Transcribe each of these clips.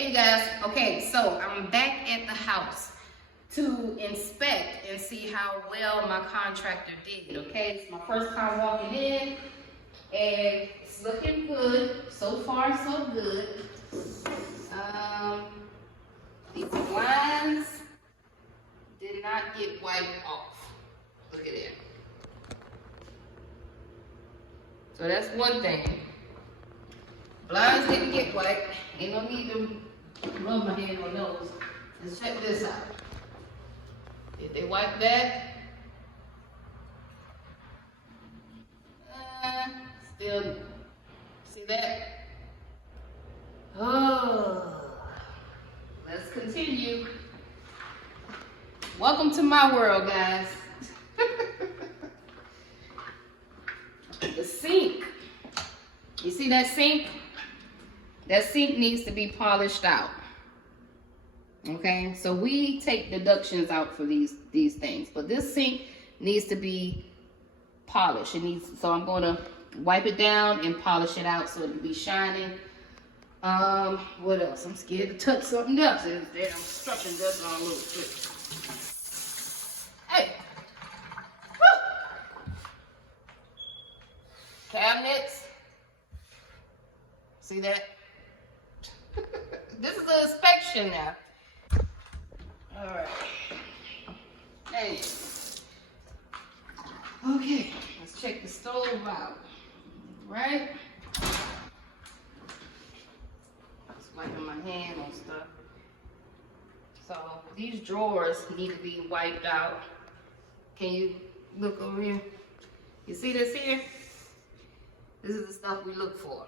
Hey guys, okay, so I'm back at the house to inspect and see how well my contractor did, okay? It's my first time walking in and it's looking good. So far, so good. These blinds did not get wiped off. Look at that. So that's one thing. Blinds didn't get wiped. Ain't no need to rub my hand on those. Let's check this out. Did they wipe that? Still, see that? Oh, let's continue. Welcome to my world, guys. The sink. You see that sink? That sink needs to be polished out. Okay, so we take deductions out for these things, but this sink needs to be polished. It needs, so I'm going to wipe it down and polish it out so it'll be shining. What else? I'm scared to touch something else. There's damn construction dust all over the place. Hey, woo. Cabinets. See that? This is an inspection now. All right. Hey. Okay, let's check the stove out. Right? Just wiping my hand on stuff. So these drawers need to be wiped out. Can you look over here? You see this here? This is the stuff we look for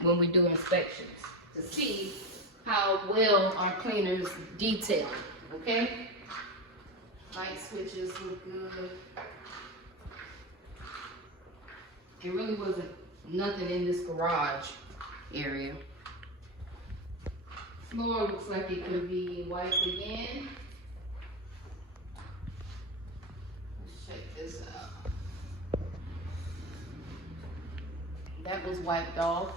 when we do inspections, to see how well our cleaners detail, okay? Light switches look good. It really wasn't nothing in this garage area. Floor looks like it could be wiped again. Let's check this out. That was wiped off.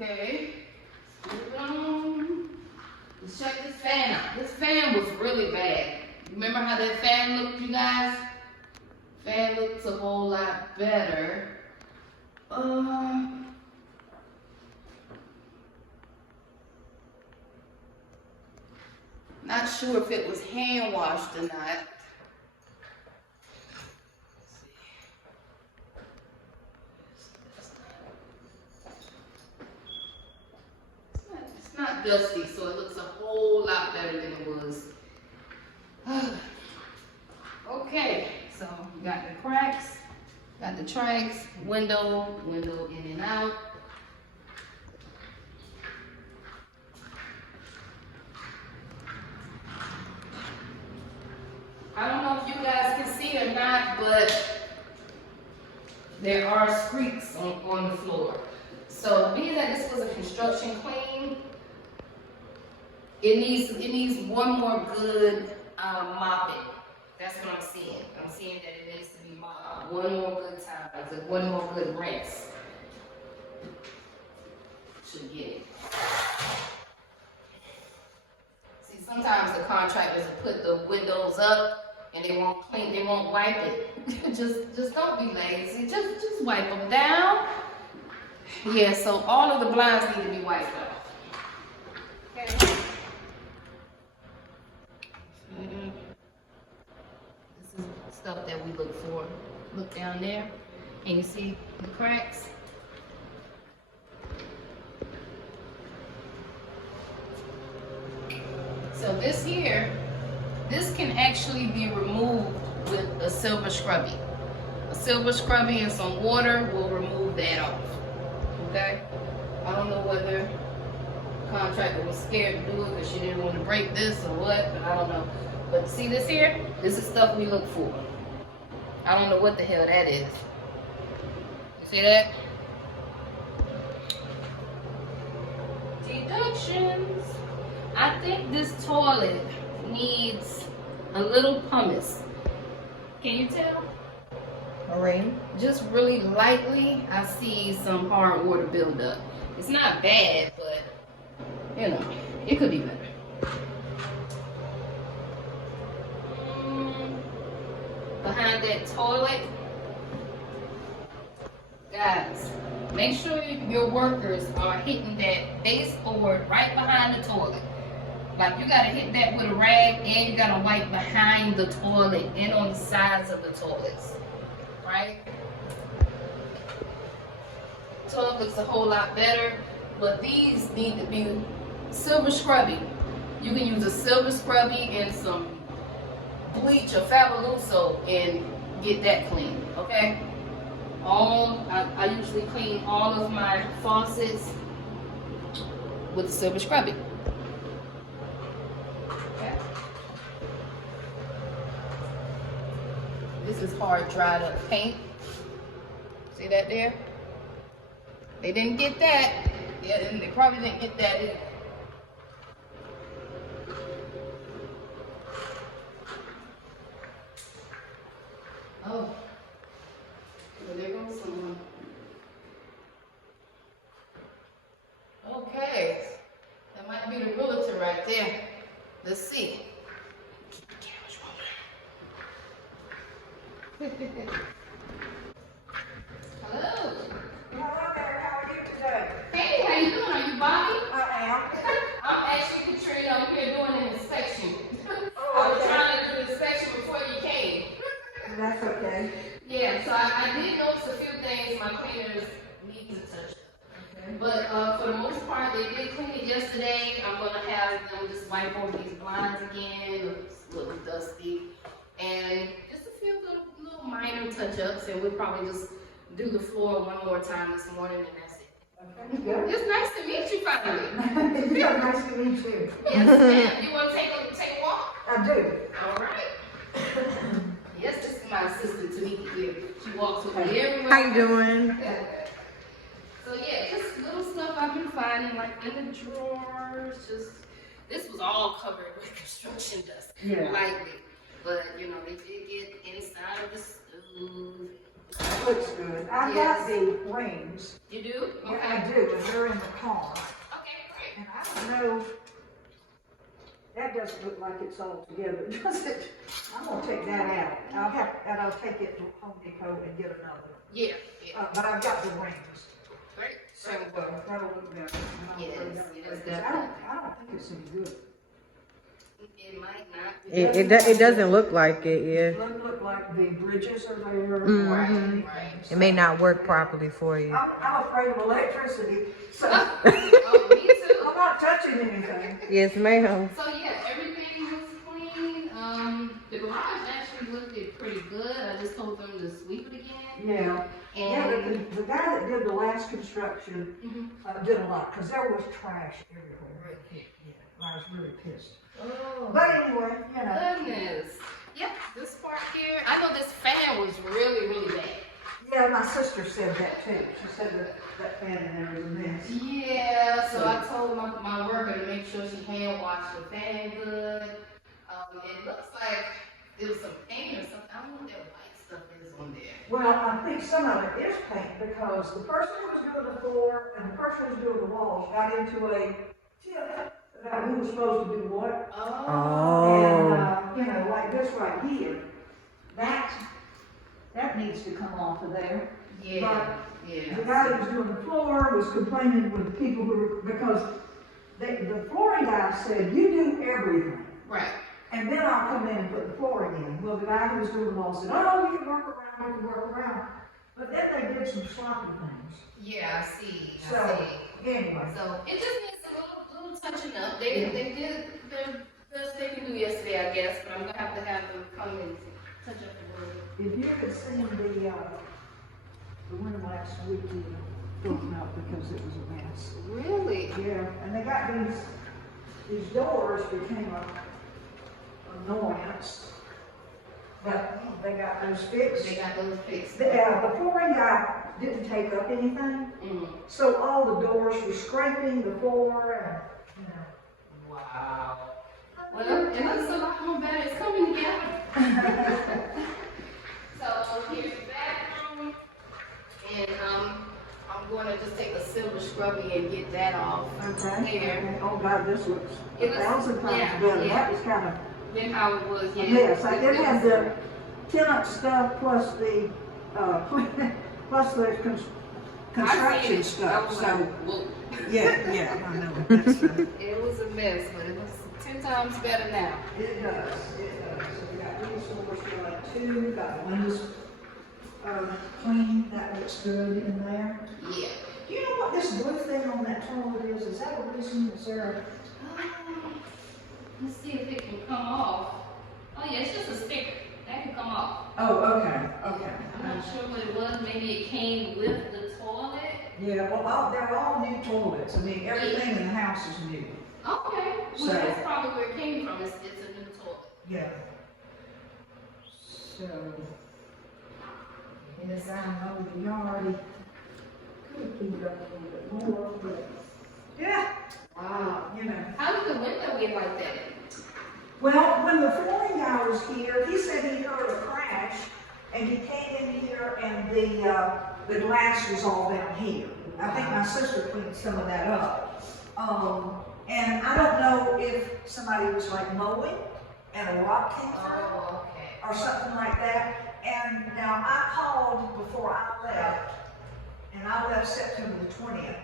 Okay, moving on. Let's check this fan out. This fan was really bad. Remember how that fan looked, you guys? Fan looks a whole lot better. Not sure if it was hand washed or not. Not dusty, so it looks a whole lot better than it was. Okay, so we got the cracks, got the tracks, window in and out. I don't know if you guys can see or not, but there are streaks on the floor. So being that this was a construction clean, it needs one more good mopping. That's what I'm seeing. I'm seeing that it needs to be mopped one more good time. One more good rinse. Should get it. See, sometimes the contractors will put the windows up and they won't clean, they won't wipe it. just don't be lazy. Just wipe them down. Yeah, so all of the blinds need to be wiped off. Okay. This is stuff that we look for. Look down there, and you see the cracks. So this here, this can actually be removed with a silver scrubby. A silver scrubby and some water will remove that off. Okay? I don't know whether the contractor was scared to do it because she didn't want to break this or what, but I don't know. But see this here? This is stuff we look for. I don't know what the hell that is. You see that? Deductions. I think this toilet needs a little pumice. Can you tell? Marine? Just really lightly, I see some hard water buildup. It's not bad, but you know, it could be better. Behind that toilet, guys, make sure your workers are hitting that baseboard right behind the toilet. Like, you gotta hit that with a rag, and you gotta wipe behind the toilet and on the sides of the toilets, right? Toilet looks a whole lot better, but these need to be silver scrubby. You can use a silver scrubby and some bleach or Fabuloso and get that clean, okay? I usually clean all of my faucets with the silver scrubby. Okay. This is hard dried up paint. See that there? They didn't get that. Yeah, and they probably didn't get that either. Oh, well, there goes someone. Okay, that might be the realtor right there. Let's see. Keep the cameras rolling. Hello. Hello there, how are you today? Hey, how you doing? Are you Bobby? I am. I'm actually Katrina. I'm here doing an inspection. Oh, I was okay. trying to do an inspection before you came. That's okay. Yeah, so I did notice a few things my cleaners need to touch up. Okay. But for the most part, they did clean it yesterday. I'm going to have them just wipe over these blinds again. It's a little dusty. And just a few little minor touch-ups. And we'll probably just do the floor one more time this morning, and that's it. Okay, good. It's nice to meet you finally. Yeah, nice to meet you. Yes, ma'am. You want to take a walk? I do. All right. Yes, this is my assistant, Tanika here. She walks with me everywhere. How you doing? So yeah, just little stuff I've been finding, like in the drawers. Just this was all covered with construction dust, Yeah. lightly. But you know, they did get inside of the stove. Looks good. I Yes. got the rings. You do? Yeah, I do, and they're in the car. Okay, great. And I don't know, that doesn't look like it's all together, does it? I'm gonna take that out. I'll take it to Home Depot and get another. Yeah, yeah. But I've got the rings. Great. So, that'll look better. And I'll Yes, throw that yes, away, 'cause definitely. I don't think it's any good. It might not. It doesn't look like it, It yeah. doesn't look like the bridges are there. Mhm. Right. It may not work properly for you. I'm afraid of electricity, so Oh, me too. I'm not touching anything. Yes, ma'am. So yeah, everything looks clean. The garage actually looked pretty good. I just told them to sweep it again. Yeah. Yeah, but And the guy that did the last construction Mhm. did a lot, because there was trash everywhere. Yeah, I was really pissed. Oh But anyway, you know. goodness. Yep, this part here. I know this fan was really bad. Yeah, my sister said that too. She said that fan in there was a mess. Yeah, so I told my worker to make sure she hand washed the fan good. It looks like there was some paint or something. I don't know what that white stuff is on there. Well, I think some of it is paint, because the person who was doing the floor and the person who was doing the walls got into a tip about who was supposed to do what. Oh. And, you know, like this right here, that needs to come off of there. Yeah, The yeah. guy that was doing the floor was complaining with the people who were, because the flooring guy said, you do everything, Right. and then I'll come in and put the flooring in. Well, the guy who was doing the wall said, oh, we can work around. But then they did some sloppy things. Yeah, I see. I So, see. anyway. So it just needs a little touching up. They did their best they can do yesterday, I guess, but I'm gonna have them come and touch up a little. If you had seen the one last week, you thrown out because it was a mess. Really? Yeah, and they got these doors became an annoyance, but they got those fixed. They got those fixed. The flooring guy didn't take up anything, so all the doors were scraping the floor, and, you know. Wow. Well, it looks a lot more better. It's coming together. So here's the bathroom, and I'm going to just take a silver scrubby and get that off. Okay. There. Okay. Oh God, this looks It looks- 1,000 times yeah, better. yeah. That was kind of Then how it was, a yeah. mess. I did have the tenant stuff plus the, plus the construction stuff, so, yeah, I know. That's, It was a mess, but it was 10 times better now. it does. So we got these floors, we got two, got the windows, clean, that looks good in there. Yeah. Do you know what this blue thing on that toilet is? Is that a reason, Sarah? Let's see if it can come off. Oh yeah, it's just a sticker. That can come off. Oh, okay. I'm not sure what it was. Maybe it came with the toilet. Yeah, well, they're all new toilets. I mean, everything in the house is new. Okay. So- Well, that's probably where it came from. It's a new toilet. Yeah. So, yes, I know the yard could have cleaned up a little bit more, but, yeah, Wow. you know. How did the window get like that? Well, when the flooring guy was here, he said he heard a crash, and he came in here and the glass was all down here. I think my sister cleaned some of that up. And I don't know if somebody was like mowing and a rock came through. Oh, okay. Or something like that. And now I called before I left, and I left September the 20th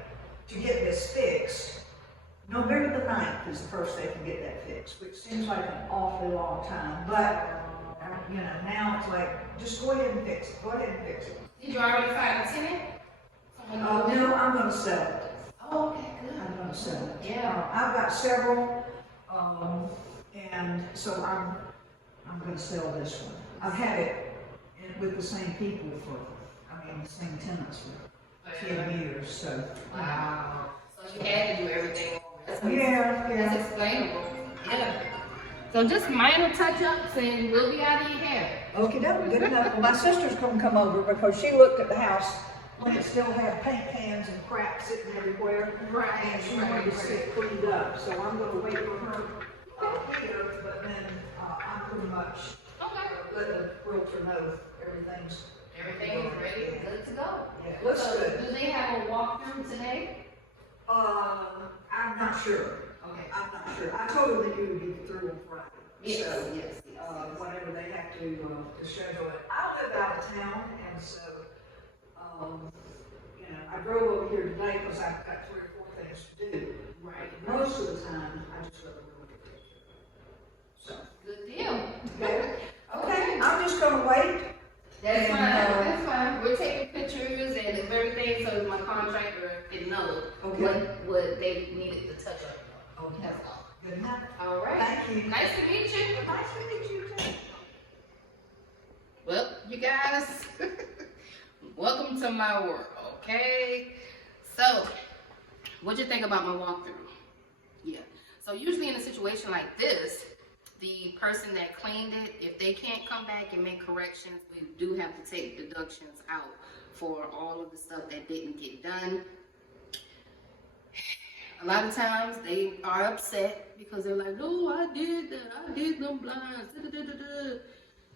to get this fixed. November the 9th is the first they can get that fixed, which seems like an awfully long time. But, you know, now it's like, just go ahead and fix it. Go ahead and fix it. Did you already find a tenant? No, I'm going to sell it. Oh, okay, good. I'm going to sell it. Yeah. I've got several, and so I'm going to sell this one. I've had it with the same people the same tenants for 10 years, so. Wow. So you had to do everything over. Yeah, That's explainable. Yeah. So just minor touch-ups and we'll be out of your hair. Okay, good enough. Well, my sister's gonna come over because she looked at the house when it still had paint cans and crap sitting everywhere. Right, And she wanted to see it cleaned up, so I'm gonna wait for her here, but then, I'm pretty much Okay. let the realtor know everything's. Everything is ready, good to go. Yeah, looks So good. do they have a walkthrough today? I'm not sure. Okay. I'm not sure. I told her that you would be through on Friday. Yes, So, yes, yes. whenever they have to schedule it. I live out of town, and so, you know, I drove over here today because I've got 3 or 4 things to do. Right. Most of the time, I just let them know what to take care of. So, Good deal. okay. Okay, I'm just gonna wait. That's And, fine, that's fine. We're taking pictures and everything so my contractor can know Okay. what they needed to touch up. Okay. That's all. Good enough. All right. Thank you. Nice to meet you. Nice to meet you too. Well, you guys, welcome to my world, okay? So, what'd you think about my walkthrough? Yeah. So usually in a situation like this, the person that cleaned it, if they can't come back and make corrections, we do have to take deductions out for all of the stuff that didn't get done. A lot of times they are upset because they're like, "No, I did that. I did them blinds."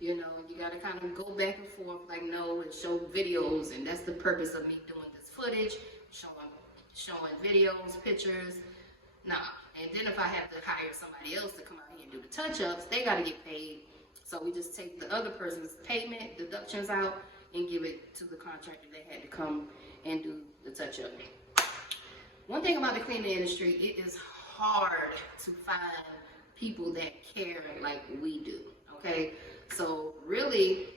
You know, you gotta kind of go back and forth, like, no, and show videos, and that's the purpose of me doing this footage, showing videos, pictures. Nah. And then if I have to hire somebody else to come out here and do the touch-ups, they gotta get paid. So we just take the other person's payment, deductions out, and give it to the contractor that had to come and do the touch-up. One thing about the cleaning industry, it is hard to find people that care like we do, okay? So really,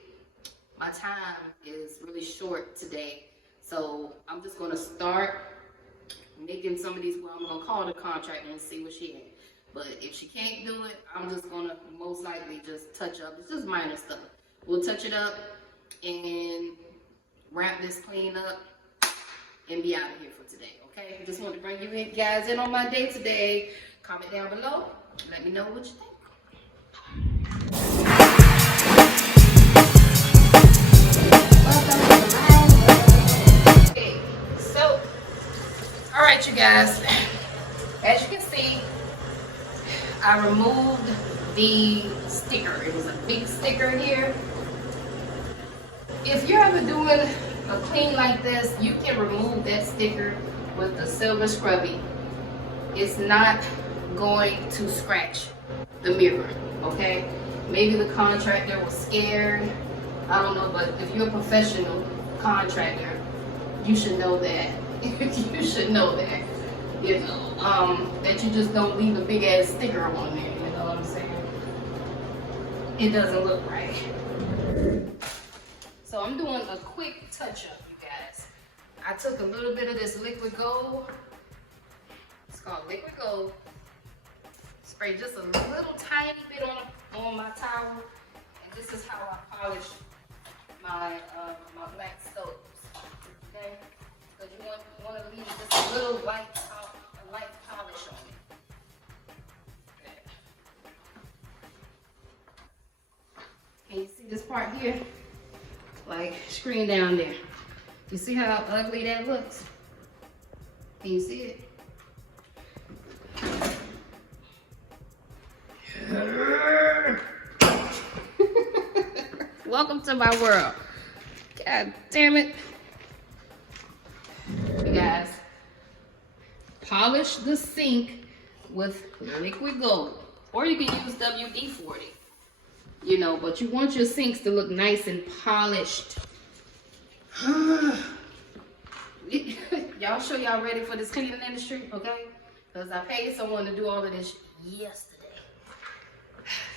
my time is really short today. So I'm just gonna start making some of these, well, I'm gonna call the contractor and see what she had. But if she can't do it, I'm just gonna most likely just touch up. It's just minor stuff. We'll touch it up and wrap this clean up and be out of here for today, okay? I just want to bring you guys in on my day today. Comment down below. Let me know what you think. Okay, so, all right, you guys. As you can see, I removed the sticker. It was a big sticker here. If you're ever doing a clean like this, you can remove that sticker with the silver scrubby. It's not going to scratch the mirror, okay? Maybe the contractor was scared. I don't know, but if you're a professional contractor, you should know that. You should know that. You know, that you just don't leave a big ass sticker on there, you know what I'm saying? It doesn't look right. So I'm doing a quick touch up, you guys. I took a little bit of this liquid gold. It's called liquid gold. Spray just a little tiny bit on my towel. And this is how I polish my my black stoves. Okay? Because you want to leave just a little light polish on it. Okay. Can you see this part here? Like screen down there. You see how ugly that looks? Can you see it? Welcome to my world. God damn it. You guys, polish the sink with liquid gold. Or you can use WD-40. You know, but you want your sinks to look nice and polished. Y'all sure y'all ready for this cleaning industry, okay? Because I paid someone to do all of this yesterday.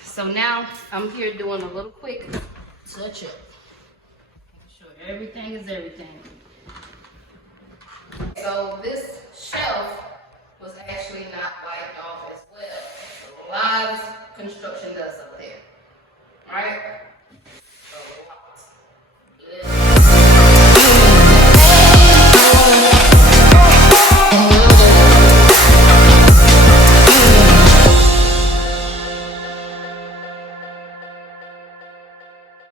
So now I'm here doing a little quick touch up. Make sure everything is everything. So this shelf was actually not wiped off as well. A lot of construction dust up there. Alright?